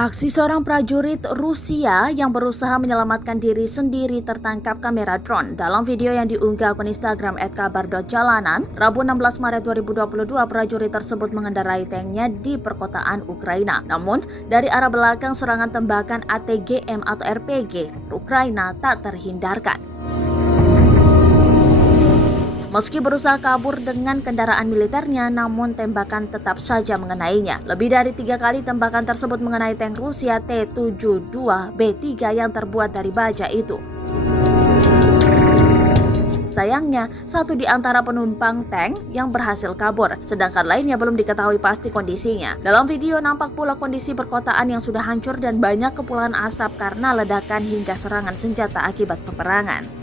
Aksi seorang prajurit Rusia yang berusaha menyelamatkan diri sendiri tertangkap kamera drone. Dalam video yang diunggah akun Instagram @kabar.jalanan, Rabu 16 Maret 2022, prajurit tersebut mengendarai tanknya di perkotaan Ukraina. Namun, dari arah belakang serangan tembakan ATGM atau RPG Ukraina tak terhindarkan. Meski berusaha kabur dengan kendaraan militernya, namun tembakan tetap saja mengenainya. Lebih dari 3 kali tembakan tersebut mengenai tank Rusia T-72B3 yang terbuat dari baja itu. Sayangnya, satu di antara penumpang tank yang berhasil kabur, sedangkan lainnya belum diketahui pasti kondisinya. Dalam video nampak pula kondisi perkotaan yang sudah hancur dan banyak kepulan asap karena ledakan hingga serangan senjata akibat peperangan.